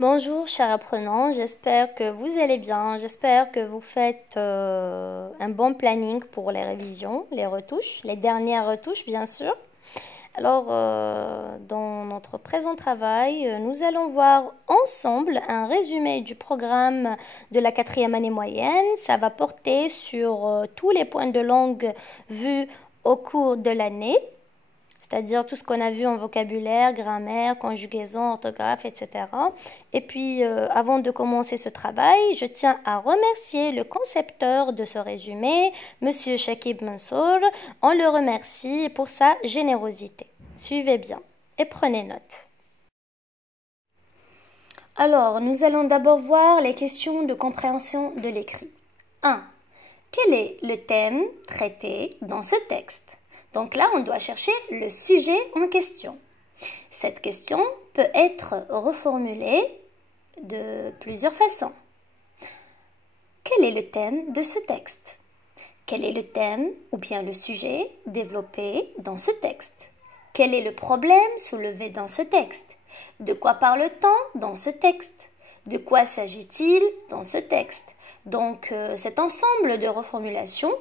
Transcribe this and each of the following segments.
Bonjour chers apprenants, j'espère que vous allez bien, j'espère que vous faites un bon planning pour les révisions, les retouches, les dernières retouches bien sûr. Alors dans notre présent travail, nous allons voir ensemble un résumé du programme de la 4e année moyenne. Ça va porter sur tous les points de langue vus au cours de l'année. C'est-à-dire tout ce qu'on a vu en vocabulaire, grammaire, conjugaison, orthographe, etc. Et puis, avant de commencer ce travail, je tiens à remercier le concepteur de ce résumé, Monsieur Shakib Mansour. On le remercie pour sa générosité. Suivez bien et prenez note. Alors, nous allons d'abord voir les questions de compréhension de l'écrit. 1. Quel est le thème traité dans ce texte? Donc là, on doit chercher le sujet en question. Cette question peut être reformulée de plusieurs façons. Quel est le thème de ce texte? Quel est le thème ou bien le sujet développé dans ce texte? Quel est le problème soulevé dans ce texte? De quoi parle-t-on dans ce texte? De quoi s'agit-il dans ce texte? Donc, cet ensemble de reformulations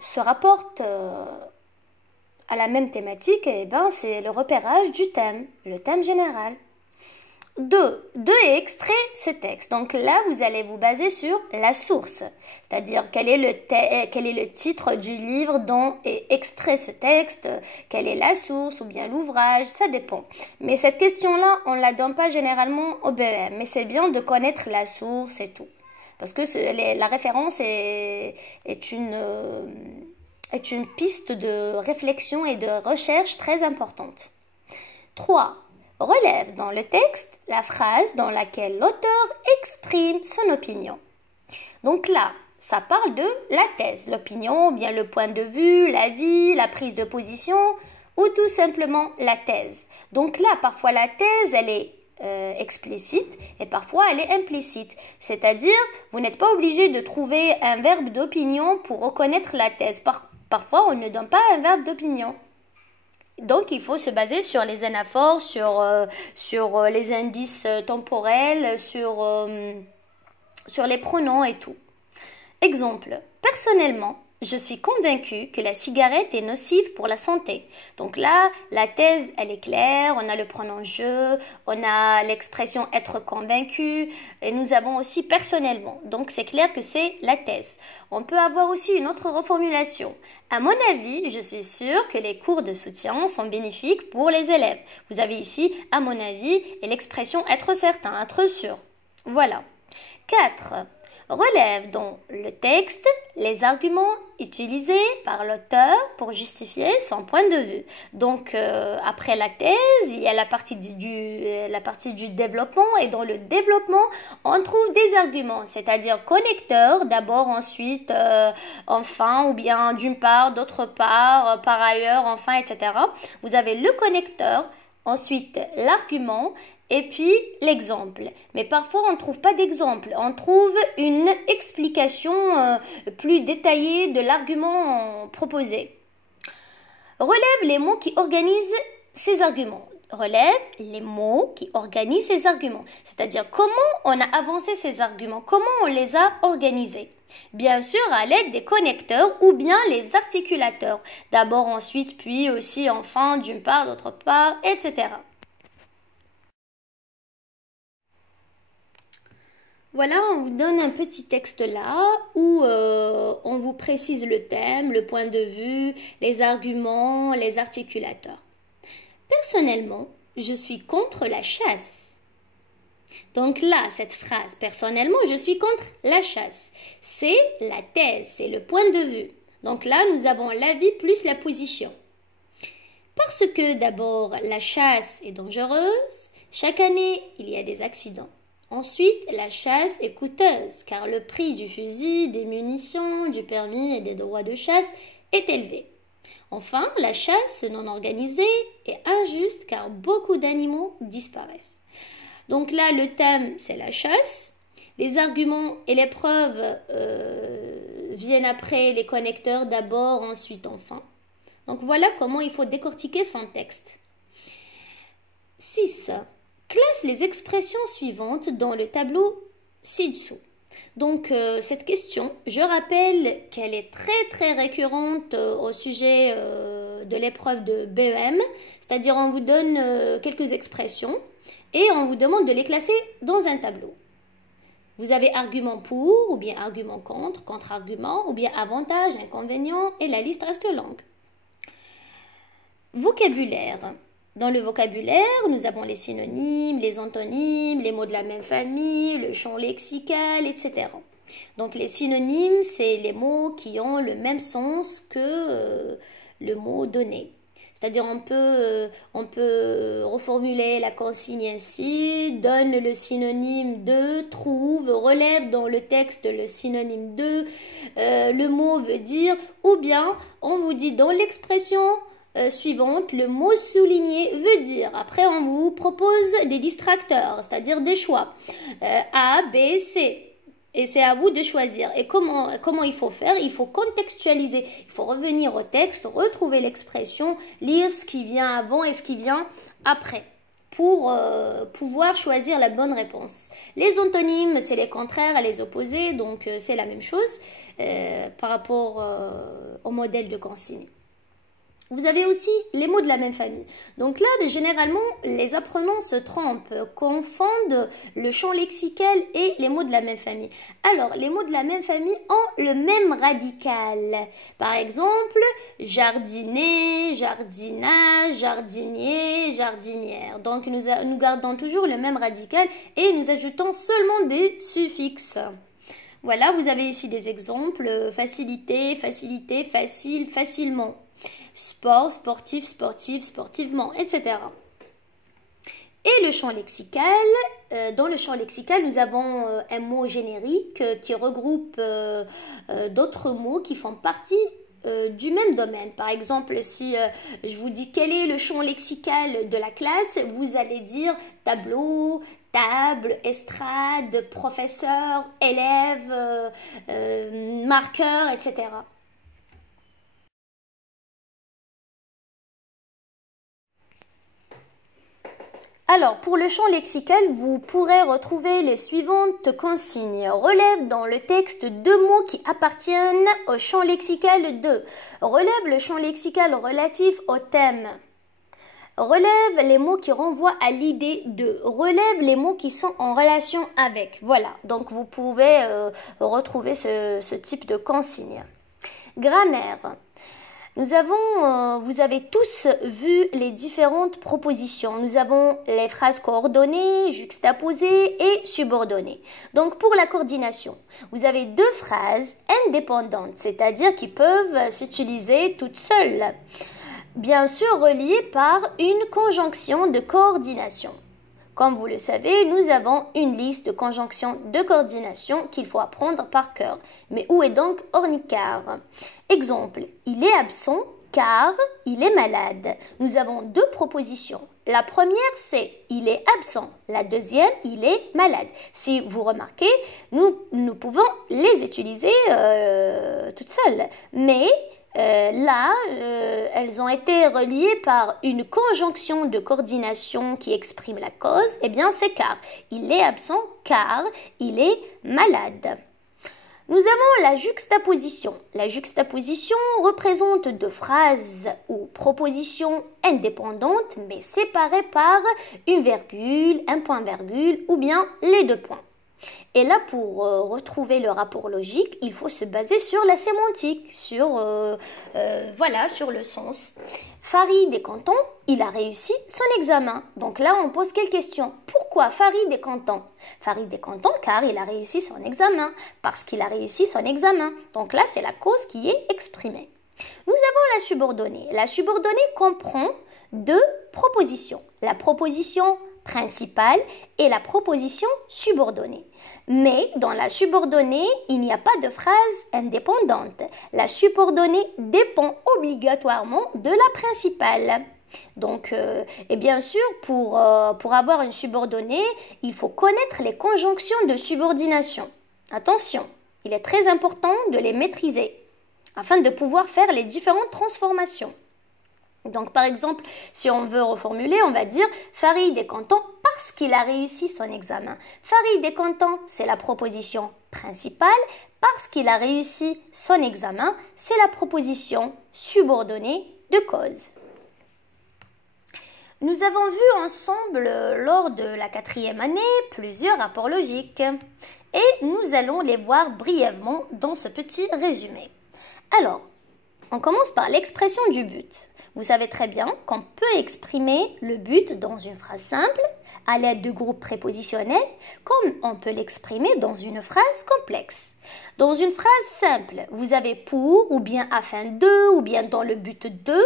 se rapporte à la même thématique, et c'est le repérage du thème, le thème général. 2 est extrait ce texte. Donc là, vous allez vous baser sur la source, c'est-à-dire quel est le titre du livre dont est extrait ce texte, quelle est la source ou bien l'ouvrage, ça dépend. Mais cette question-là, on ne la donne pas généralement au BEM, mais c'est bien de connaître la source et tout. Parce que la référence est une piste de réflexion et de recherche très importante. 3. Relève dans le texte la phrase dans laquelle l'auteur exprime son opinion. Donc là, ça parle de la thèse, l'opinion, bien le point de vue, l'avis, la prise de position ou tout simplement la thèse. Donc là, parfois la thèse, elle est explicite et parfois elle est implicite. C'est-à-dire, vous n'êtes pas obligé de trouver un verbe d'opinion pour reconnaître la thèse. Parfois, on ne donne pas un verbe d'opinion. Donc, il faut se baser sur les anaphores, sur les indices temporels, sur les pronoms et tout. Exemple, personnellement, je suis convaincue que la cigarette est nocive pour la santé. Donc là, la thèse, elle est claire, on a le pronom je, on a l'expression être convaincu, et nous avons aussi personnellement. Donc c'est clair que c'est la thèse. On peut avoir aussi une autre reformulation. À mon avis, je suis sûre que les cours de soutien sont bénéfiques pour les élèves. Vous avez ici, à mon avis, et l'expression être certain, être sûr. Voilà. 4. Relève dans le texte les arguments utilisés par l'auteur pour justifier son point de vue. Donc, après la thèse, il y a la partie du développement, et dans le développement, on trouve des arguments, c'est-à-dire connecteurs, d'abord, ensuite, enfin, ou bien d'une part, d'autre part, par ailleurs, enfin, etc. Vous avez le connecteur, ensuite l'argument, et puis l'exemple. Mais parfois, on ne trouve pas d'exemple. On trouve une explication plus détaillée de l'argument proposé. Relève les mots qui organisent ces arguments. Relève les mots qui organisent ces arguments. C'est-à-dire comment on a avancé ces arguments, comment on les a organisés. Bien sûr, à l'aide des connecteurs ou bien les articulateurs. D'abord, ensuite, puis aussi, enfin, d'une part, d'autre part, etc. Voilà, on vous donne un petit texte là où on vous précise le thème, le point de vue, les arguments, les articulateurs. Personnellement, je suis contre la chasse. Donc là, cette phrase, personnellement, je suis contre la chasse. C'est la thèse, c'est le point de vue. Donc là, nous avons l'avis plus la position. Parce que d'abord, la chasse est dangereuse, chaque année, il y a des accidents. Ensuite, la chasse est coûteuse car le prix du fusil, des munitions, du permis et des droits de chasse est élevé. Enfin, la chasse non organisée est injuste car beaucoup d'animaux disparaissent. Donc là, le thème, c'est la chasse. Les arguments et les preuves viennent après, les connecteurs d'abord, ensuite enfin. Donc voilà comment il faut décortiquer son texte. 6. Classe les expressions suivantes dans le tableau ci-dessous. Donc, cette question, je rappelle qu'elle est très récurrente au sujet de l'épreuve de BEM, c'est-à-dire on vous donne quelques expressions et on vous demande de les classer dans un tableau. Vous avez argument pour, ou bien argument contre, contre-argument, ou bien avantage, inconvénient, et la liste reste longue. Vocabulaire. Dans le vocabulaire, nous avons les synonymes, les antonymes, les mots de la même famille, le champ lexical, etc. Donc les synonymes, c'est les mots qui ont le même sens que le mot donné. C'est-à-dire on peut reformuler la consigne ainsi, donne le synonyme de, trouve, relève dans le texte le synonyme de, le mot veut dire, ou bien on vous dit dans l'expression suivante, le mot souligné veut dire. Après, on vous propose des distracteurs, c'est-à-dire des choix. A, B, C. Et c'est à vous de choisir. Et comment il faut faire? Il faut contextualiser. Il faut revenir au texte, retrouver l'expression, lire ce qui vient avant et ce qui vient après pour pouvoir choisir la bonne réponse. Les antonymes, c'est les contraires, les opposés, donc c'est la même chose par rapport au modèle de consigne. Vous avez aussi les mots de la même famille. Donc là, généralement, les apprenants se trompent, confondent le champ lexical et les mots de la même famille. Alors, les mots de la même famille ont le même radical. Par exemple, jardiner, jardinage, jardinier, jardinière. Donc, nous gardons toujours le même radical et nous ajoutons seulement des suffixes. Voilà, vous avez ici des exemples. Facilité, facilité, facile, facilement. Sport, sportif, sportive, sportivement, etc. Et le champ lexical, dans le champ lexical, nous avons un mot générique qui regroupe d'autres mots qui font partie du même domaine. Par exemple, si je vous dis quel est le champ lexical de la classe, vous allez dire tableau, table, estrade, professeur, élève, marqueur, etc. Alors, pour le champ lexical, vous pourrez retrouver les suivantes consignes. Relève dans le texte deux mots qui appartiennent au champ lexical de. Relève le champ lexical relatif au thème. Relève les mots qui renvoient à l'idée de. Relève les mots qui sont en relation avec. Voilà, donc vous pouvez retrouver ce type de consigne. Grammaire. Vous avez tous vu les différentes propositions. Nous avons les phrases coordonnées, juxtaposées et subordonnées. Donc pour la coordination, vous avez deux phrases indépendantes, c'est-à-dire qui peuvent s'utiliser toutes seules. Bien sûr reliées par une conjonction de coordination. Comme vous le savez, nous avons une liste de conjonctions de coordination qu'il faut apprendre par cœur. Mais où est donc ornicar? Exemple, il est absent car il est malade. Nous avons deux propositions. La première, c'est il est absent. La deuxième, il est malade. Si vous remarquez, nous pouvons les utiliser toutes seules. Mais là, elles ont été reliées par une conjonction de coordination qui exprime la cause. Eh bien, c'est car. Il est absent car il est malade. Nous avons la juxtaposition. La juxtaposition représente deux phrases ou propositions indépendantes mais séparées par une virgule, un point-virgule ou bien les deux points. Et là, pour retrouver le rapport logique, il faut se baser sur la sémantique, sur le sens. Farid est content, il a réussi son examen. Donc là, on pose quelle question? Pourquoi Farid est content? Farid est content car il a réussi son examen, parce qu'il a réussi son examen. Donc là, c'est la cause qui est exprimée. Nous avons la subordonnée. La subordonnée comprend deux propositions. La proposition principale et la proposition subordonnée. Mais dans la subordonnée, il n'y a pas de phrase indépendante. La subordonnée dépend obligatoirement de la principale. Donc, et bien sûr, pour avoir une subordonnée, il faut connaître les conjonctions de subordination. Attention, il est très important de les maîtriser afin de pouvoir faire les différentes transformations. Donc, par exemple, si on veut reformuler, on va dire Farid est content parce qu'il a réussi son examen. Farid est content, c'est la proposition principale. Parce qu'il a réussi son examen, c'est la proposition subordonnée de cause. Nous avons vu ensemble lors de la 4e année plusieurs rapports logiques et nous allons les voir brièvement dans ce petit résumé. Alors, on commence par l'expression du but. Vous savez très bien qu'on peut exprimer le but dans une phrase simple à l'aide de groupes prépositionnels comme on peut l'exprimer dans une phrase complexe. Dans une phrase simple, vous avez pour ou bien afin de ou bien dans le but de,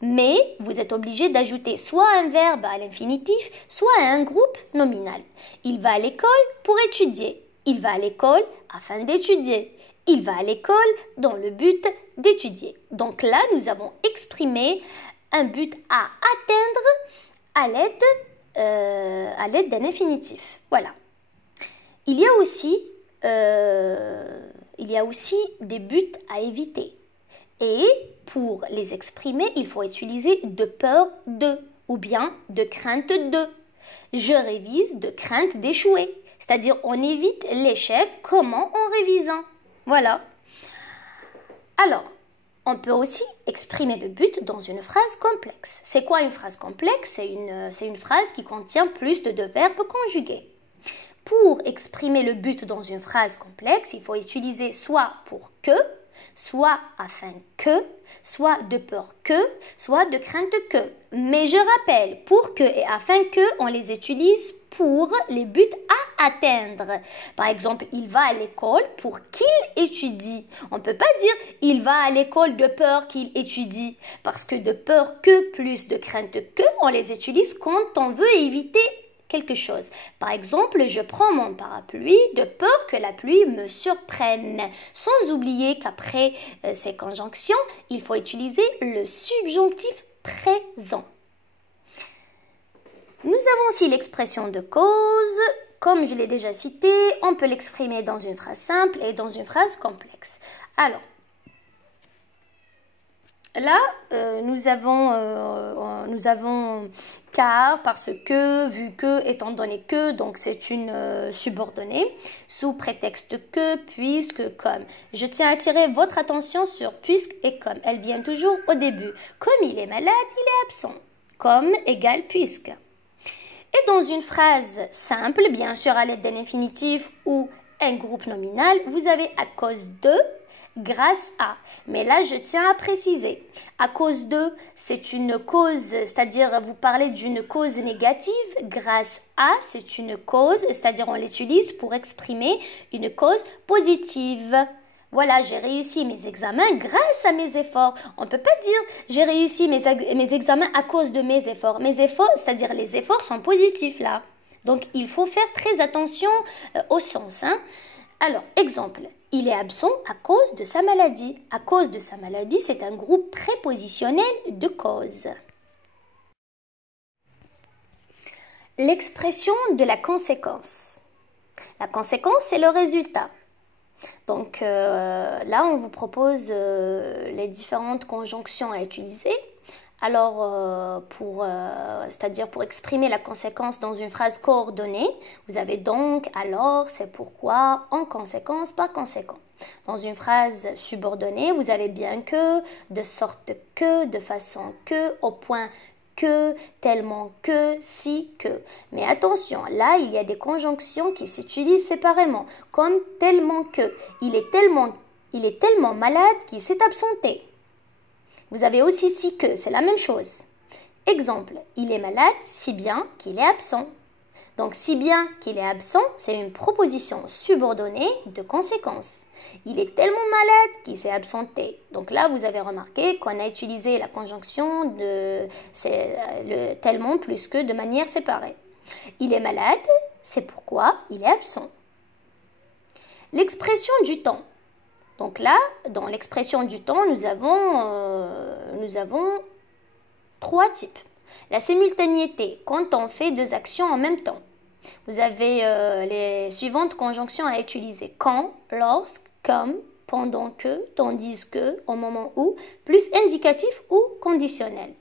mais vous êtes obligé d'ajouter soit un verbe à l'infinitif, soit un groupe nominal. Il va à l'école pour étudier. Il va à l'école afin d'étudier. Il va à l'école dans le but d'étudier. Donc là, nous avons exprimé un but à atteindre à l'aide d'un infinitif. Voilà. Il y a aussi des buts à éviter. Et pour les exprimer, il faut utiliser de peur de ou bien de crainte de. Je révise de crainte d'échouer. C'est-à-dire on évite l'échec. Comment? En révisant. Voilà. Alors, on peut aussi exprimer le but dans une phrase complexe. C'est quoi une phrase complexe? C'est une phrase qui contient plus de deux verbes conjugués. Pour exprimer le but dans une phrase complexe, il faut utiliser soit pour que, soit afin que, soit de peur que, soit de crainte que. Mais je rappelle, pour que et afin que, on les utilise pour les buts à atteindre. Par exemple, il va à l'école pour qu'il étudie. On ne peut pas dire il va à l'école de peur qu'il étudie. Parce que de peur que plus de crainte que, on les utilise quand on veut éviter quelque chose. Par exemple, je prends mon parapluie de peur que la pluie me surprenne. Sans oublier qu'après ces conjonctions, il faut utiliser le subjonctif présent. Nous avons aussi l'expression de cause. Comme je l'ai déjà cité, on peut l'exprimer dans une phrase simple et dans une phrase complexe. Alors, là, nous avons car, parce que, vu que, étant donné que, donc c'est une subordonnée, sous prétexte que, puisque, comme. Je tiens à attirer votre attention sur puisque et comme. Elles viennent toujours au début. Comme il est malade, il est absent. Comme égale puisque. Et dans une phrase simple, bien sûr à l'aide d'un infinitif ou un groupe nominal, vous avez à cause de, grâce à. Mais là, je tiens à préciser, à cause de, c'est une cause, c'est-à-dire vous parlez d'une cause négative, grâce à, c'est une cause, c'est-à-dire on l'utilise pour exprimer une cause positive. Voilà, j'ai réussi mes examens grâce à mes efforts. On ne peut pas dire j'ai réussi mes examens à cause de mes efforts. Mes efforts, c'est-à-dire les efforts sont positifs là. Donc, il faut faire très attention au sens. Alors, exemple, il est absent à cause de sa maladie. À cause de sa maladie, c'est un groupe prépositionnel de cause. L'expression de la conséquence. La conséquence, c'est le résultat. Donc là, on vous propose les différentes conjonctions à utiliser. Alors, c'est-à-dire pour exprimer la conséquence dans une phrase coordonnée, vous avez donc, alors, c'est pourquoi, en conséquence, par conséquent. Dans une phrase subordonnée, vous avez bien que, de sorte que, de façon que, au point que, tellement que, si que. Mais attention, là, il y a des conjonctions qui s'utilisent séparément, comme tellement que. Il est tellement malade qu'il s'est absenté. Vous avez aussi si que, c'est la même chose. Exemple, il est malade si bien qu'il est absent. Donc, si bien qu'il est absent, c'est une proposition subordonnée de conséquence. Il est tellement malade qu'il s'est absenté. Donc là, vous avez remarqué qu'on a utilisé la conjonction de le tellement plus que de manière séparée. Il est malade, c'est pourquoi il est absent. L'expression du temps. Donc là, dans l'expression du temps, nous avons trois types. La simultanéité, quand on fait deux actions en même temps. Vous avez les suivantes conjonctions à utiliser. Quand, lorsque, comme, pendant que, tandis que, au moment où, plus indicatif ou conditionnel.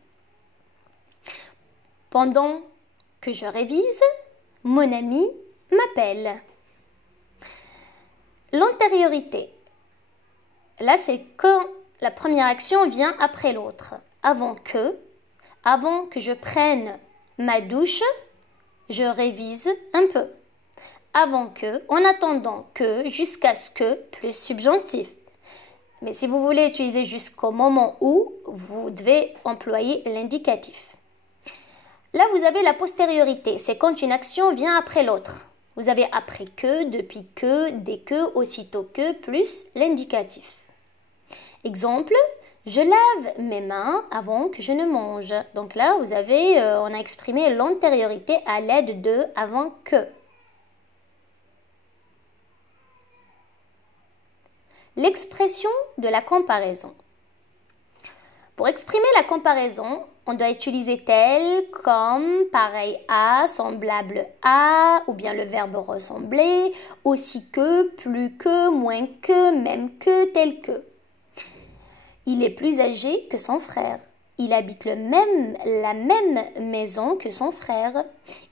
Pendant que je révise, Mon ami m'appelle. L'antériorité. Là, c'est quand la première action vient après l'autre. Avant que je prenne ma douche, je révise un peu. Avant que, en attendant que, jusqu'à ce que, plus subjonctif. Mais si vous voulez utiliser jusqu'au moment où, vous devez employer l'indicatif. Là, vous avez la postériorité. C'est quand une action vient après l'autre. Vous avez après que, depuis que, dès que, aussitôt que, plus l'indicatif. Exemple, je lave mes mains avant que je ne mange. Donc là, vous avez, on a exprimé l'antériorité à l'aide de avant que. L'expression de la comparaison. Pour exprimer la comparaison, on doit utiliser tel, comme, pareil à, semblable à, ou bien le verbe ressembler, aussi que, plus que, moins que, même que, tel que. Il est plus âgé que son frère. Il habite la même maison que son frère.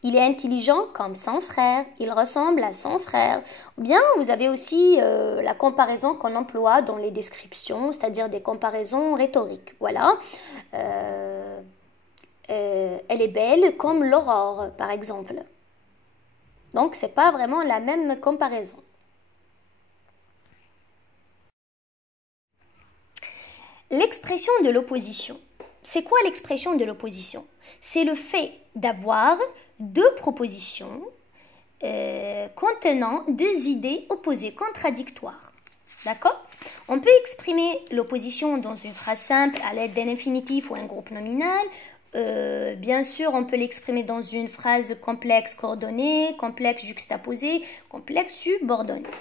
Il est intelligent comme son frère. Il ressemble à son frère. Ou bien, vous avez aussi la comparaison qu'on emploie dans les descriptions, c'est-à-dire des comparaisons rhétoriques. Voilà. Elle est belle comme l'aurore, par exemple. Donc, ce n'est pas vraiment la même comparaison. L'expression de l'opposition. C'est quoi l'expression de l'opposition? C'est le fait d'avoir deux propositions contenant deux idées opposées, contradictoires. D'accord? On peut exprimer l'opposition dans une phrase simple à l'aide d'un infinitif ou un groupe nominal. Bien sûr, on peut l'exprimer dans une phrase complexe coordonnée, complexe juxtaposée, complexe subordonnée.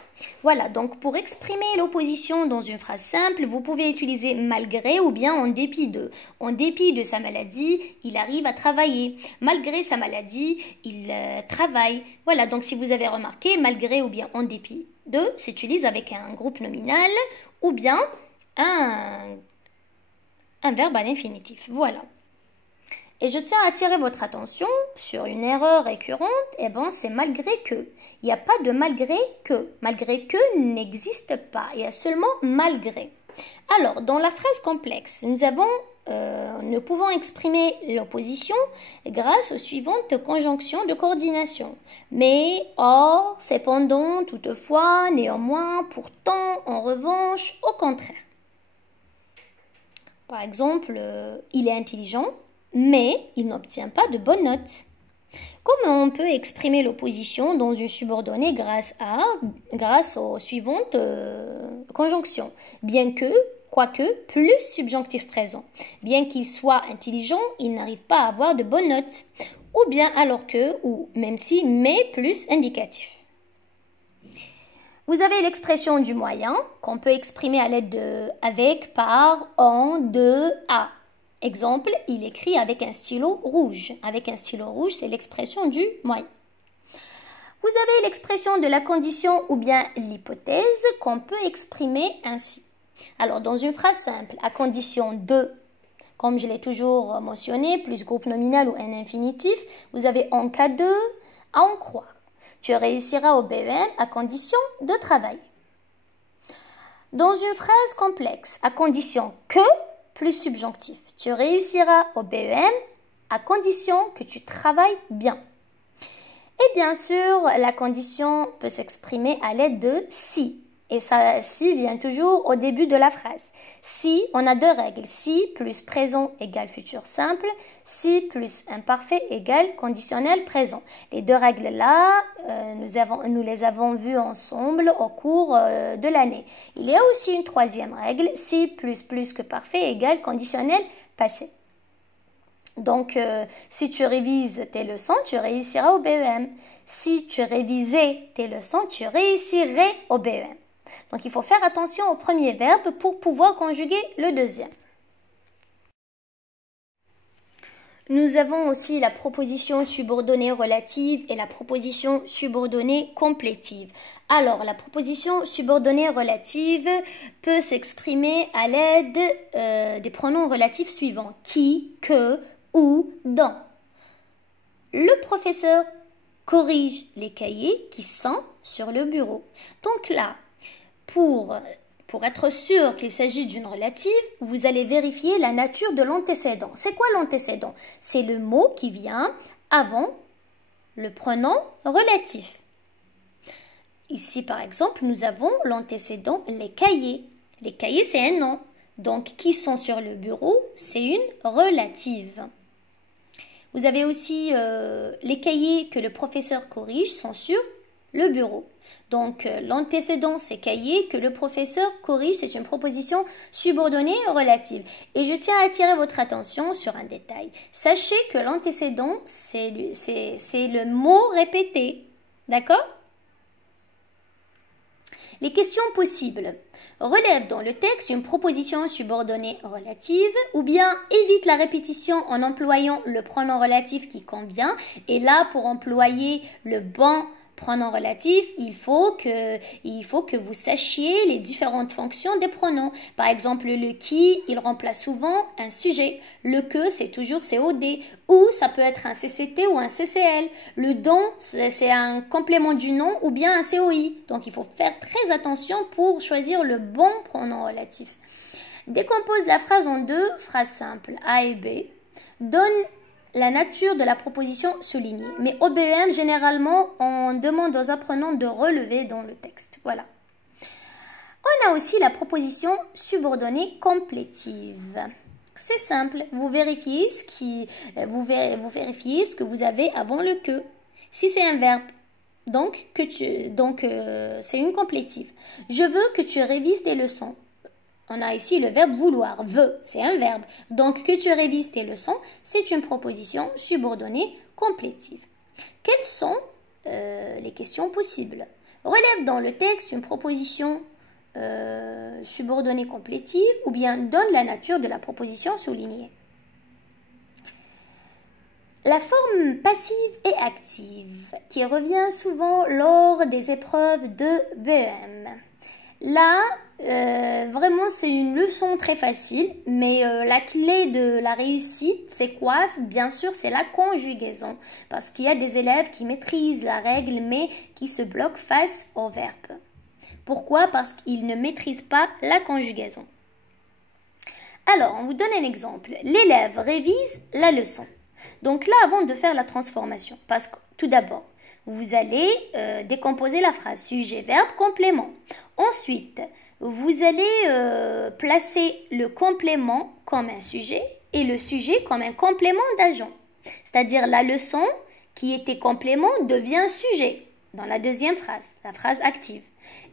Voilà, donc pour exprimer l'opposition dans une phrase simple, vous pouvez utiliser malgré ou bien en dépit de. En dépit de sa maladie, il arrive à travailler. Malgré sa maladie, il travaille. Voilà, donc si vous avez remarqué, malgré ou bien en dépit de s'utilise avec un groupe nominal ou bien un verbe à l'infinitif. Voilà. Et je tiens à attirer votre attention sur une erreur récurrente, c'est malgré que. Il n'y a pas de malgré que. Malgré que n'existe pas, il y a seulement malgré. Alors, dans la phrase complexe, nous pouvons exprimer l'opposition grâce aux suivantes conjonctions de coordination. Mais, or, cependant, toutefois, néanmoins, pourtant, en revanche, au contraire. Par exemple, il est intelligent, mais il n'obtient pas de bonnes notes. Comment on peut exprimer l'opposition dans une subordonnée grâce aux suivantes conjonctions? Bien que, quoique, plus subjonctif présent. Bien qu'il soit intelligent, il n'arrive pas à avoir de bonnes notes. Ou bien alors que, ou même si, mais plus indicatif. Vous avez l'expression du moyen qu'on peut exprimer à l'aide de avec, par, en, de, à. Exemple, il écrit avec un stylo rouge. Avec un stylo rouge, c'est l'expression du moyen. Vous avez l'expression de la condition ou bien l'hypothèse qu'on peut exprimer ainsi. Alors, dans une phrase simple, à condition de, comme je l'ai toujours mentionné, plus groupe nominal ou un infinitif, vous avez en cas de, à en croire. Tu réussiras au BEM à condition de travailler. Dans une phrase complexe, à condition que, plus subjonctif. Tu réussiras au BEM à condition que tu travailles bien. Et bien sûr, la condition peut s'exprimer à l'aide de si. Et ça, si vient toujours au début de la phrase. Si, on a deux règles. Si plus présent égale futur simple. Si plus imparfait égale conditionnel présent. Les deux règles-là, nous les avons vues ensemble au cours de l'année. Il y a aussi une troisième règle. Si plus que parfait égale conditionnel passé. Donc, si tu révises tes leçons, tu réussiras au BEM. Si tu révisais tes leçons, tu réussirais au BEM. Donc, il faut faire attention au premier verbe pour pouvoir conjuguer le deuxième. Nous avons aussi la proposition subordonnée relative et la proposition subordonnée complétive. Alors, la proposition subordonnée relative peut s'exprimer à l'aide des pronoms relatifs suivants. Qui, que, ou, dans. Le professeur corrige les cahiers qui sont sur le bureau. Donc là, pour être sûr qu'il s'agit d'une relative, vous allez vérifier la nature de l'antécédent. C'est quoi l'antécédent? C'est le mot qui vient avant le pronom relatif. Ici, par exemple, nous avons l'antécédent les cahiers. Les cahiers, c'est un nom. Donc, qui sont sur le bureau, c'est une relative. Vous avez aussi les cahiers que le professeur corrige sont sur le bureau. Donc, l'antécédent, c'est cahier que le professeur corrige, c'est une proposition subordonnée relative. Et je tiens à attirer votre attention sur un détail. Sachez que l'antécédent, c'est le mot répété. D'accord? Les questions possibles. Relève dans le texte une proposition subordonnée relative ou bien évite la répétition en employant le pronom relatif qui convient. Et là, pour employer le bon pronom relatif, il faut que vous sachiez les différentes fonctions des pronoms. Par exemple, le qui, il remplace souvent un sujet. Le que, c'est toujours COD. Ou ça peut être un CCT ou un CCL. Le dont, c'est un complément du nom ou bien un COI. Donc, il faut faire très attention pour choisir le bon pronom relatif. Décompose la phrase en deux phrases simples, A et B. Donne la nature de la proposition soulignée. Mais au BEM, généralement, on demande aux apprenants de relever dans le texte. Voilà. On a aussi la proposition subordonnée complétive. C'est simple. Vous vérifiez vous vérifiez ce que vous avez avant le que. Si c'est un verbe, donc c'est une complétive. Je veux que tu révises tes leçons. On a ici le verbe vouloir, veut, c'est un verbe. Donc, que tu révises tes leçons, c'est une proposition subordonnée complétive. Quelles sont les questions possibles? Relève dans le texte une proposition subordonnée complétive ou bien donne la nature de la proposition soulignée. La forme passive et active qui revient souvent lors des épreuves de BEM. Là, vraiment, c'est une leçon très facile, mais la clé de la réussite, c'est quoi? Bien sûr, c'est la conjugaison, parce qu'il y a des élèves qui maîtrisent la règle, mais qui se bloquent face au verbe. Pourquoi? Parce qu'ils ne maîtrisent pas la conjugaison. Alors, on vous donne un exemple. L'élève révise la leçon. Donc là, avant de faire la transformation, parce que tout d'abord, vous allez décomposer la phrase sujet, verbe, complément. Ensuite, vous allez placer le complément comme un sujet et le sujet comme un complément d'agent. C'est-à-dire la leçon qui était complément devient sujet dans la deuxième phrase, la phrase active.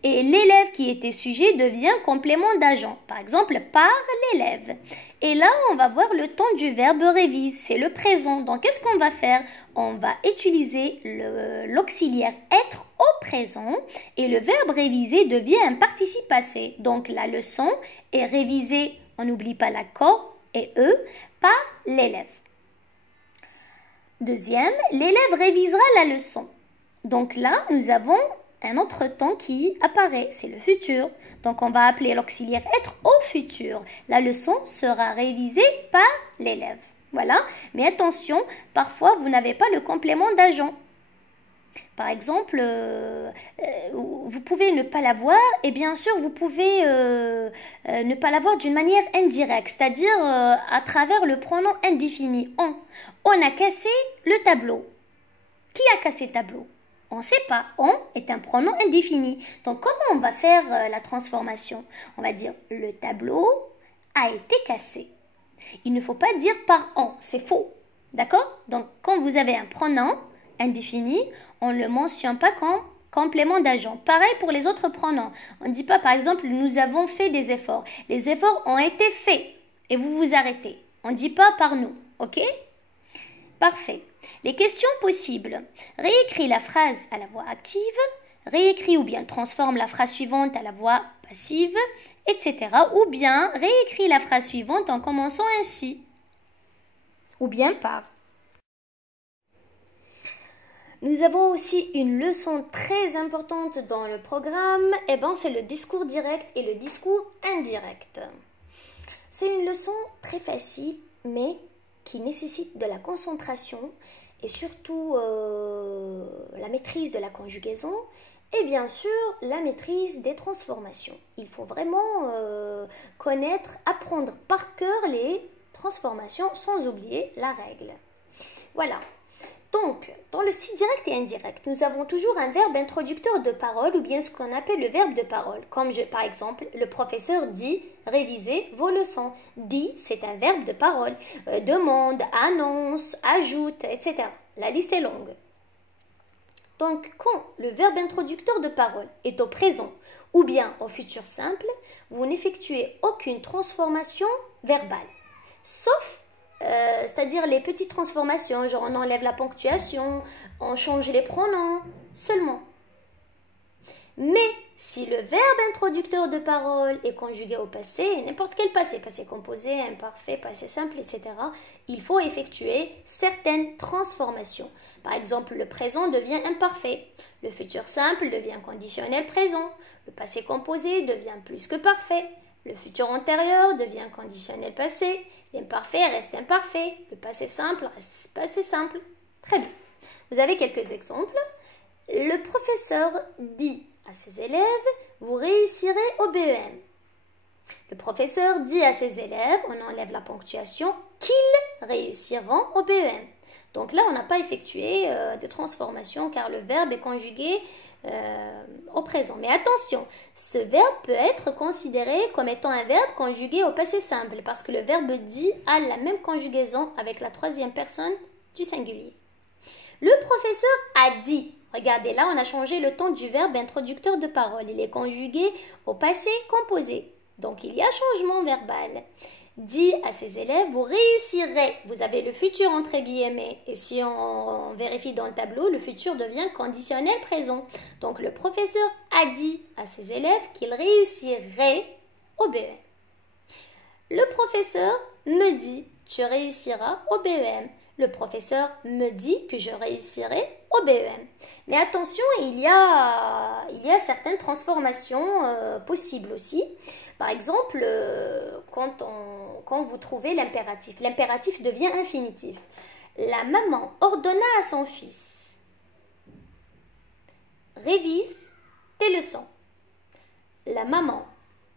Et l'élève qui était sujet devient complément d'agent. Par exemple, par l'élève. Et là, on va voir le temps du verbe révise. C'est le présent. Donc, qu'est-ce qu'on va faire? On va utiliser l'auxiliaire être au présent. Et le verbe réviser devient un participe passé. Donc, la leçon est révisée, on n'oublie pas l'accord, et par l'élève. Deuxième, l'élève révisera la leçon. Donc là, nous avons un autre temps qui apparaît, c'est le futur. Donc, on va appeler l'auxiliaire être au futur. La leçon sera révisée par l'élève. Voilà. Mais attention, parfois, vous n'avez pas le complément d'agent. Par exemple, vous pouvez ne pas l'avoir et bien sûr, vous pouvez ne pas l'avoir d'une manière indirecte, c'est-à-dire à travers le pronom indéfini « on ». On a cassé le tableau. Qui a cassé le tableau? On ne sait pas. On est un pronom indéfini. Donc, comment on va faire la transformation? On va dire le tableau a été cassé. Il ne faut pas dire par on. C'est faux. D'accord? Donc, quand vous avez un pronom indéfini, on ne le mentionne pas comme complément d'agent. Pareil pour les autres pronoms. On ne dit pas, par exemple, nous avons fait des efforts. Les efforts ont été faits et vous vous arrêtez. On ne dit pas par nous. OK? Parfait. Les questions possibles. Réécris la phrase à la voix active, réécris ou bien transforme la phrase suivante à la voix passive, etc. Ou bien réécris la phrase suivante en commençant ainsi. Ou bien par. Nous avons aussi une leçon très importante dans le programme, c'est le discours direct et le discours indirect. C'est une leçon très facile, mais qui nécessite de la concentration et surtout la maîtrise de la conjugaison et bien sûr la maîtrise des transformations. Il faut vraiment connaître, apprendre par cœur les transformations sans oublier la règle. Voilà. Donc, dans le style direct et indirect, nous avons toujours un verbe introducteur de parole ou bien ce qu'on appelle le verbe de parole. Comme par exemple, le professeur dit « révisez vos leçons ». Dit, c'est un verbe de parole. Demande, annonce, ajoute, etc. La liste est longue. Donc, quand le verbe introducteur de parole est au présent ou bien au futur simple, vous n'effectuez aucune transformation verbale. Sauf c'est-à-dire les petites transformations, genre on enlève la ponctuation, on change les pronoms, seulement. Mais si le verbe introducteur de parole est conjugué au passé, n'importe quel passé, passé composé, imparfait, passé simple, etc., il faut effectuer certaines transformations. Par exemple, le présent devient imparfait, le futur simple devient conditionnel présent, le passé composé devient plus que parfait, le futur antérieur devient conditionnel passé, l'imparfait reste imparfait, le passé simple reste passé simple. Très bien. Vous avez quelques exemples. Le professeur dit à ses élèves, vous réussirez au BEM. Le professeur dit à ses élèves, on enlève la ponctuation, qu'ils réussiront au BEM. Donc là, on n'a pas effectué de transformation car le verbe est conjugué au présent. Mais attention, ce verbe peut être considéré comme étant un verbe conjugué au passé simple parce que le verbe dit a la même conjugaison avec la troisième personne du singulier. Le professeur a dit. Regardez, là, on a changé le ton du verbe introducteur de parole. Il est conjugué au passé composé. Donc, il y a changement verbal. Dit à ses élèves, vous réussirez. Vous avez le futur entre guillemets. Et si on vérifie dans le tableau, le futur devient conditionnel présent. Donc, le professeur a dit à ses élèves qu'il réussirait au BEM. Le professeur me dit, tu réussiras au BEM. Le professeur me dit que je réussirai au BEM. Mais attention, il y a certaines transformations possibles aussi. Par exemple, quand vous trouvez l'impératif, l'impératif devient infinitif. La maman ordonna à son fils, révise tes leçons. La maman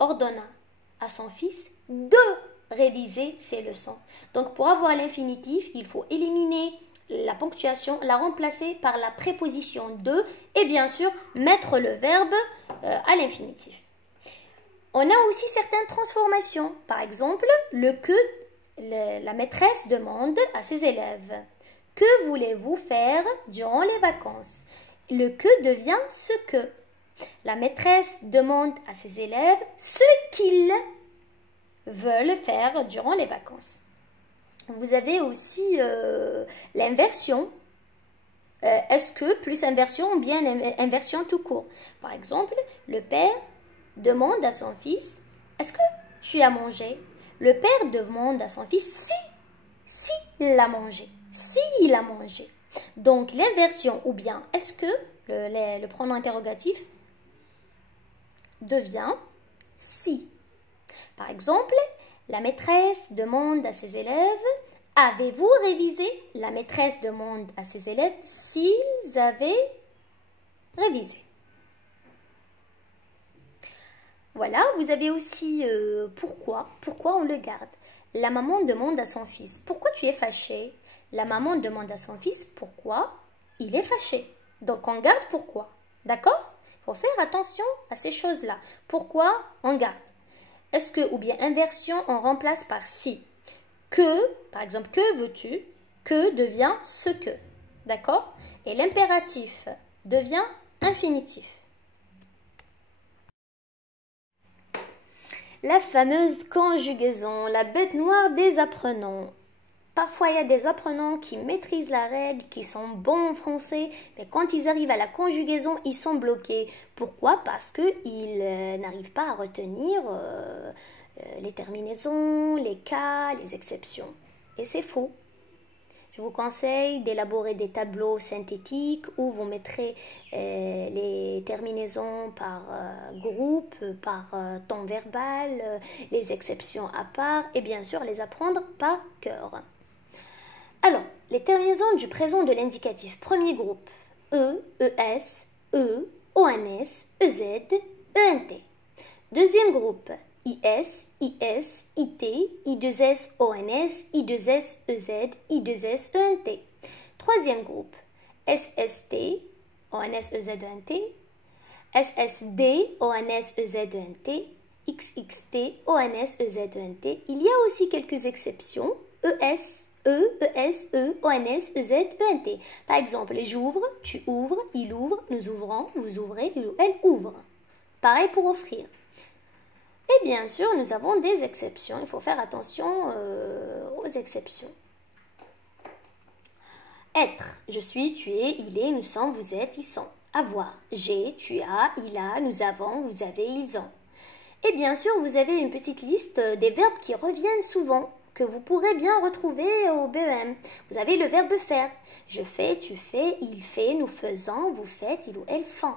ordonna à son fils de réviser ses leçons. Donc, pour avoir l'infinitif, il faut éliminer la ponctuation, la remplacer par la préposition de et bien sûr mettre le verbe à l'infinitif. On a aussi certaines transformations. Par exemple, le que, la maîtresse demande à ses élèves. Que voulez-vous faire durant les vacances? Le que devient ce que. La maîtresse demande à ses élèves ce qu'ils veulent faire durant les vacances. Vous avez aussi l'inversion. Est-ce que plus inversion ou bien inversion tout court? Par exemple, le père demande à son fils, est-ce que tu as mangé? Le père demande à son fils si il a mangé. Si il a mangé. Donc l'inversion ou bien est-ce que le pronom interrogatif devient si. Par exemple, la maîtresse demande à ses élèves, avez-vous révisé? La maîtresse demande à ses élèves s'ils avaient révisé. Voilà, vous avez aussi pourquoi on le garde. La maman demande à son fils, pourquoi tu es fâché? La maman demande à son fils, pourquoi il est fâché? Donc on garde pourquoi, d'accord? Il faut faire attention à ces choses-là. Pourquoi on garde? Est-ce que, ou bien inversion, on remplace par si. Que, par exemple, que veux-tu? Que devient ce que, d'accord? Et l'impératif devient infinitif. La fameuse conjugaison, la bête noire des apprenants. Parfois, il y a des apprenants qui maîtrisent la règle, qui sont bons en français, mais quand ils arrivent à la conjugaison, ils sont bloqués. Pourquoi? Parce qu'ils n'arrivent pas à retenir les terminaisons, les cas, les exceptions. Et c'est faux. Je vous conseille d'élaborer des tableaux synthétiques où vous mettrez les terminaisons par groupe, par temps verbal, les exceptions à part et bien sûr les apprendre par cœur. Alors, les terminaisons du présent de l'indicatif. Premier groupe, E, ES, E, ONS, EZ, ENT. Deuxième groupe, IS, IS, IT, I2S, ONS, I2S, EZ, I2S, ENT. Troisième groupe, SST, ONS, EZ, ENT, SSD, ONS, EZ, ENT, XXT, ONS, EZ, ENT. Il y a aussi quelques exceptions, ES, E, ES, E, ONS, EZ, ENT. Par exemple, j'ouvre, tu ouvres, il ouvre, nous ouvrons, vous ouvrez, il ou elle ouvre. Pareil pour offrir. Et bien sûr, nous avons des exceptions. Il faut faire attention aux exceptions. Être, je suis, tu es, il est, nous sommes, vous êtes, ils sont. Avoir, j'ai, tu as, il a, nous avons, vous avez, ils ont. Et bien sûr, vous avez une petite liste des verbes qui reviennent souvent, que vous pourrez bien retrouver au BEM. Vous avez le verbe faire. Je fais, tu fais, il fait, nous faisons, vous faites, il ou elle font.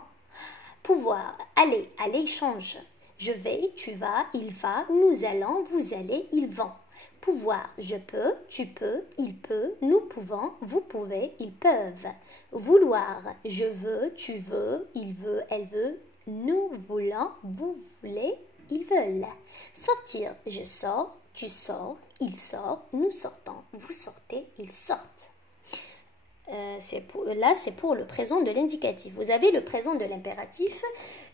Pouvoir, aller, aller change. Je vais, tu vas, il va, nous allons, vous allez, ils vont. Pouvoir, je peux, tu peux, il peut, nous pouvons, vous pouvez, ils peuvent. Vouloir, je veux, tu veux, il veut, elle veut, nous voulons, vous voulez, ils veulent. Sortir, je sors, tu sors, il sort, nous sortons, vous sortez, ils sortent. Là, c'est pour le présent de l'indicatif. Vous avez le présent de l'impératif.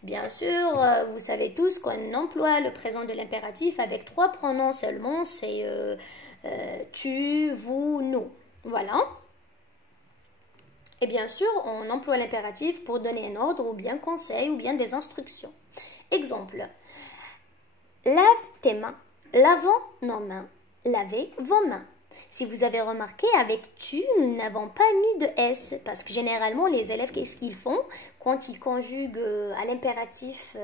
Bien sûr, vous savez tous qu'on emploie le présent de l'impératif avec 3 pronoms seulement. C'est tu, vous, nous. Voilà. Et bien sûr, on emploie l'impératif pour donner un ordre ou bien conseil ou bien des instructions. Exemple. Lave tes mains. Lavons nos mains. Lavez vos mains. Si vous avez remarqué, avec tu, nous n'avons pas mis de S parce que généralement, les élèves, qu'est-ce qu'ils font quand ils conjuguent à l'impératif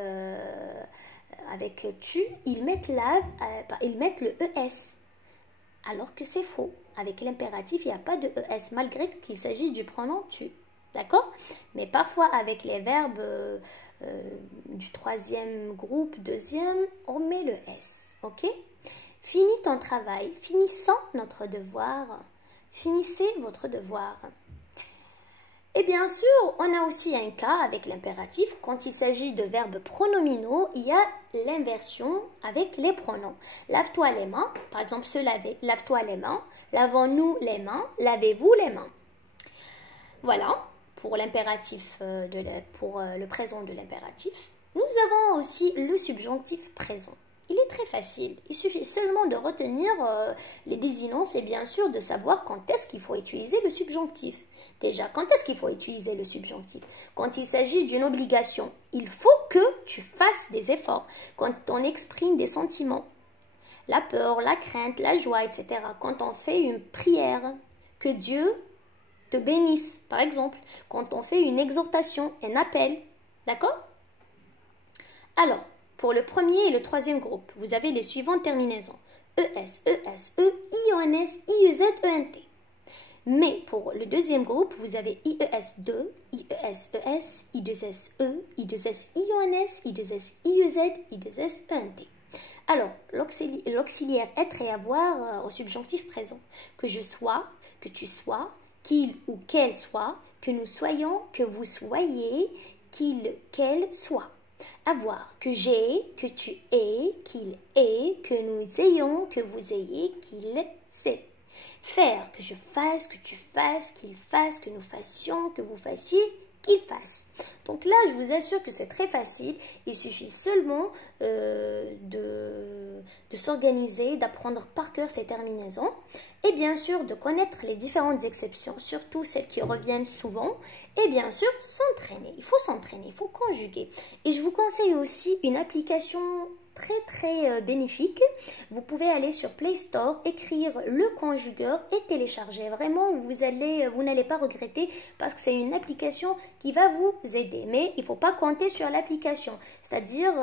avec tu, ils mettent le ES. Alors que c'est faux. Avec l'impératif, il n'y a pas de ES malgré qu'il s'agit du pronom tu. D'accord? Mais parfois, avec les verbes du troisième groupe, deuxième, on met le S. Ok? Finis ton travail, finissons notre devoir, finissez votre devoir. Et bien sûr, on a aussi un cas avec l'impératif. Quand il s'agit de verbes pronominaux, il y a l'inversion avec les pronoms. Lave-toi les mains, par exemple se laver, lave-toi les mains, lavons-nous les mains, lavez-vous les mains. Voilà, pour l'impératif, pour le présent de l'impératif. Nous avons aussi le subjonctif présent. Il est très facile, il suffit seulement de retenir les désinences et bien sûr de savoir quand est-ce qu'il faut utiliser le subjonctif. Déjà, quand est-ce qu'il faut utiliser le subjonctif? Quand il s'agit d'une obligation, il faut que tu fasses des efforts. Quand on exprime des sentiments, la peur, la crainte, la joie, etc. Quand on fait une prière, que Dieu te bénisse, par exemple. Quand on fait une exhortation, un appel, d'accord? Alors, pour le premier et le troisième groupe, vous avez les suivantes terminaisons. ES, ES, E, IONS, IEZ, ENT. Mais pour le deuxième groupe, vous avez IES2, IES, ES, I2S, E, I2S, IONS, I2S, IEZ, I2S, ENT. Alors, l'auxiliaire être et avoir au subjonctif présent. Que je sois, que tu sois, qu'il ou qu'elle soit, que nous soyons, que vous soyez, qu'il, qu'elle soit. Avoir, que j'ai, que tu aies, qu'il ait, que nous ayons, que vous ayez, qu'il sait. Faire, que je fasse, que tu fasses, qu'il fasse, que nous fassions, que vous fassiez, qu'il fasse. Donc là, je vous assure que c'est très facile. Il suffit seulement de s'organiser, d'apprendre par cœur ces terminaisons et bien sûr de connaître les différentes exceptions, surtout celles qui reviennent souvent et bien sûr s'entraîner. Il faut s'entraîner, il faut conjuguer. Et je vous conseille aussi une application très bénéfique. Vous pouvez aller sur Play Store, écrire le conjugueur et télécharger. Vraiment, vous n'allez pas regretter parce que c'est une application qui va vous aider. Mais il ne faut pas compter sur l'application. C'est-à-dire,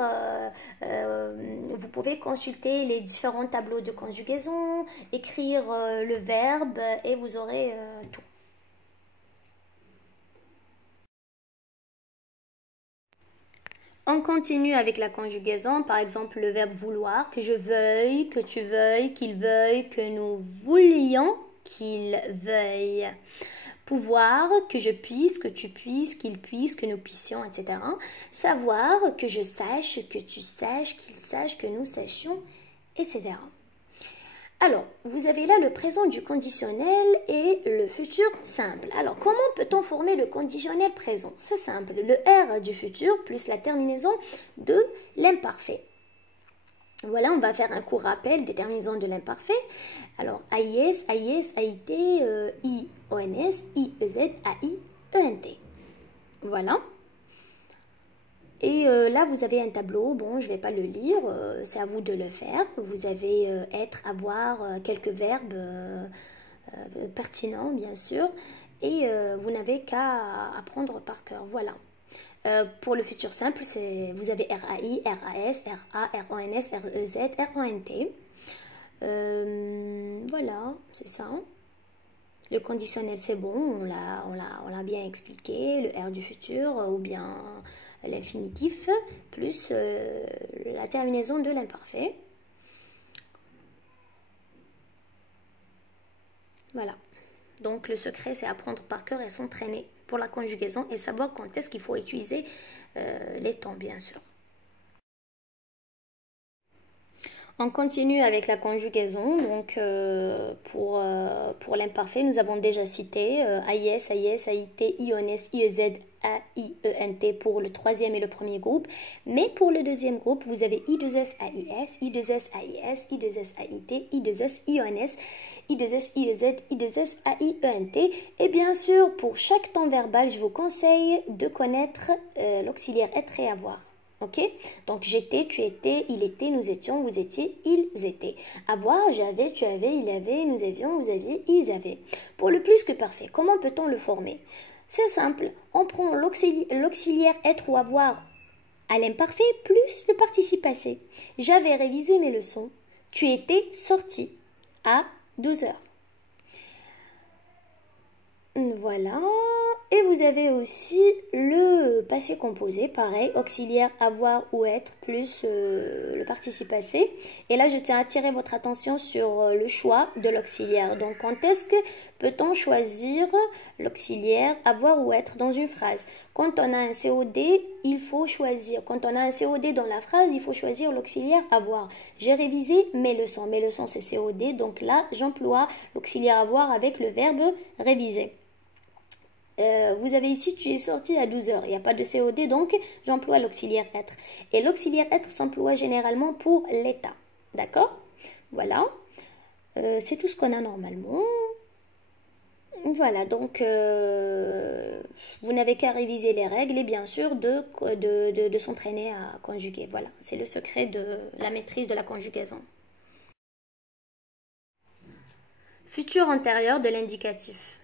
vous pouvez consulter les différents tableaux de conjugaison, écrire le verbe et vous aurez tout. On continue avec la conjugaison, par exemple le verbe vouloir, que je veuille, que tu veuilles, qu'il veuille, que nous voulions, qu'il veuille. Pouvoir, que je puisse, que tu puisses, qu'il puisse, que nous puissions, etc. Savoir, que je sache, que tu saches, qu'il sache, que nous sachions, etc. Alors, vous avez là le présent du conditionnel et le futur simple. Alors, comment peut-on former le conditionnel présent? C'est simple, le R du futur plus la terminaison de l'imparfait. Voilà, on va faire un court rappel des terminaisons de l'imparfait. Alors, AIS, AIS, AIT, IONS, IEZ, AI, ENT. Voilà. Et là, vous avez un tableau. Bon, je ne vais pas le lire. C'est à vous de le faire. Vous avez être, avoir, quelques verbes pertinents, bien sûr. Et vous n'avez qu'à apprendre par cœur. Voilà. Pour le futur simple, vous avez RAI, RAS, RA, RONS, REZ, RONT. Voilà, c'est ça. Le conditionnel, c'est bon, on l'a bien expliqué. Le R du futur ou bien l'infinitif plus la terminaison de l'imparfait. Voilà. Donc, le secret, c'est apprendre par cœur et s'entraîner pour la conjugaison et savoir quand est-ce qu'il faut utiliser les temps, bien sûr. On continue avec la conjugaison. Donc, pour l'imparfait, nous avons déjà cité AIS, AIS, AIT, IONS, IEZ, AIENT pour le troisième et le premier groupe. Mais pour le deuxième groupe, vous avez I2S, AIS, I2S, AIS, I2S, AIT, I2S, IONS, I2S, IEZ, I2S, AIENT. Et bien sûr, pour chaque temps verbal, je vous conseille de connaître l'auxiliaire être et avoir. Ok? Donc, j'étais, tu étais, il était, nous étions, vous étiez, ils étaient. Avoir, j'avais, tu avais, il avait, nous avions, vous aviez, ils avaient. Pour le plus que parfait, comment peut-on le former? C'est simple. On prend l'auxiliaire être ou avoir à l'imparfait plus le participe passé. J'avais révisé mes leçons. Tu étais sorti à 12 heures. Voilà. Et vous avez aussi le passé composé, pareil, auxiliaire avoir ou être plus le participe passé. Et là, je tiens à attirer votre attention sur le choix de l'auxiliaire. Donc, quand est-ce que peut-on choisir l'auxiliaire avoir ou être dans une phrase? Quand on a un COD, il faut choisir. Quand on a un COD dans la phrase, il faut choisir l'auxiliaire avoir. J'ai révisé mes leçons. Mes leçons, c'est COD. Donc là, j'emploie l'auxiliaire avoir avec le verbe réviser. Vous avez ici, tu es sorti à 12 heures. Il n'y a pas de COD, donc j'emploie l'auxiliaire être. Et l'auxiliaire être s'emploie généralement pour l'état. D'accord? Voilà. C'est tout ce qu'on a normalement. Voilà, donc vous n'avez qu'à réviser les règles et bien sûr de s'entraîner à conjuguer. Voilà, c'est le secret de la maîtrise de la conjugaison. Futur antérieur de l'indicatif.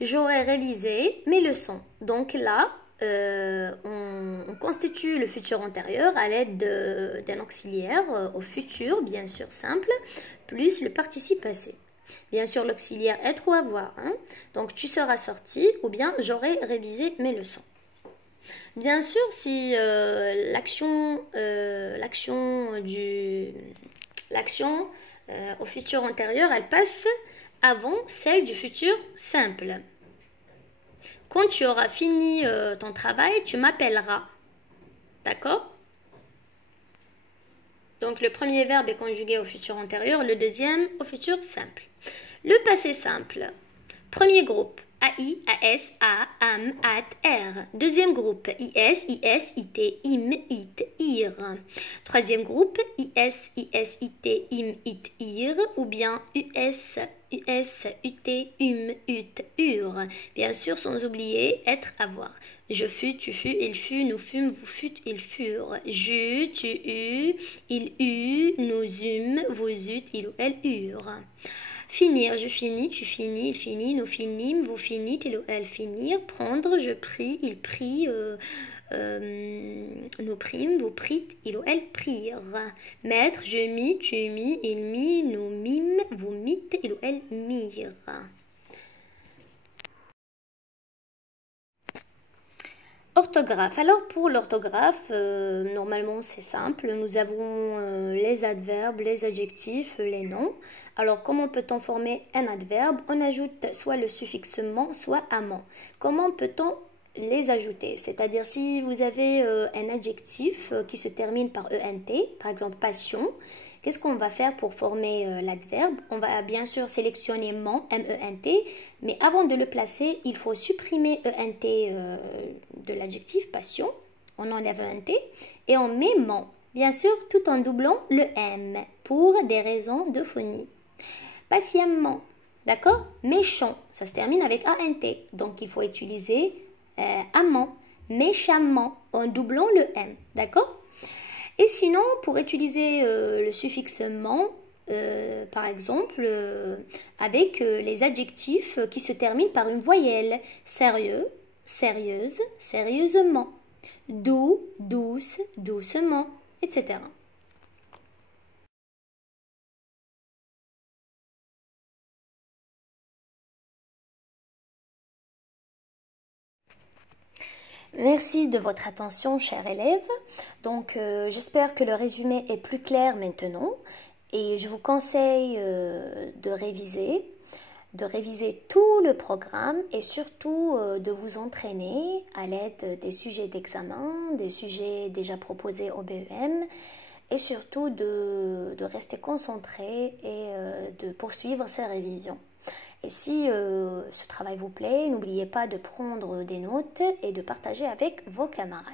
J'aurais révisé mes leçons. Donc là, on constitue le futur antérieur à l'aide d'un auxiliaire au futur, bien sûr simple, plus le participe passé. Bien sûr, l'auxiliaire être ou avoir. Hein. Donc, tu seras sorti ou bien j'aurais révisé mes leçons. Bien sûr, si l'action au futur antérieur, elle passe avant celle du futur simple. Quand tu auras fini ton travail, tu m'appelleras. D'accord? Donc, le premier verbe est conjugué au futur antérieur, le deuxième au futur simple. Le passé simple. Premier groupe. AI, AS, A, AM, AT, R. Deuxième groupe. IS, IS, IT, IM, IT, IR. Troisième groupe. IS, IS, IT, IM, IT, IR. Ou bien US, US, UT, UT, UR. Bien sûr, sans oublier être, avoir. Je fus, tu fus, il fut, nous fûmes, vous fûtes, ils furent. Je, tu eus, il eut, nous eûmes, vous eûtes, ils ou elles eurent. Finir, je finis, tu finis, il finit, nous finîmes, vous finîtes, il ou elle finirent. Prendre, je prie, il prit, nous prîmes, vous prîtes, il ou elle prirent. Mettre, je mis, tu mis, il mit, nous mîmes, vous mîtes, il ou elle mirent. Orthographe. Alors pour l'orthographe, normalement c'est simple. Nous avons les adverbes, les adjectifs, les noms. Alors comment peut-on former un adverbe? On ajoute soit le suffixe ment, soit amant. Comment peut-on les ajouter? C'est-à-dire si vous avez un adjectif qui se termine par ENT, par exemple passion, qu'est-ce qu'on va faire pour former l'adverbe? On va bien sûr sélectionner ment, M-E-N-T, mais avant de le placer, il faut supprimer ENT de l'adjectif passion. On enlève ENT et on met ment, bien sûr tout en doublant le M pour des raisons de phonie. Patiemment, d'accord? Méchant, ça se termine avec ANT, donc il faut utiliser amant, méchamment, en doublant le M, d'accord? Et sinon, pour utiliser le suffixe ment, par exemple, avec les adjectifs qui se terminent par une voyelle, sérieux, sérieuse, sérieusement, doux, douce, doucement, etc. Merci de votre attention, chers élèves. Donc, j'espère que le résumé est plus clair maintenant et je vous conseille de réviser tout le programme et surtout de vous entraîner à l'aide des sujets d'examen, des sujets déjà proposés au BEM et surtout de rester concentré et de poursuivre ces révisions. Et si ce travail vous plaît, n'oubliez pas de prendre des notes et de partager avec vos camarades.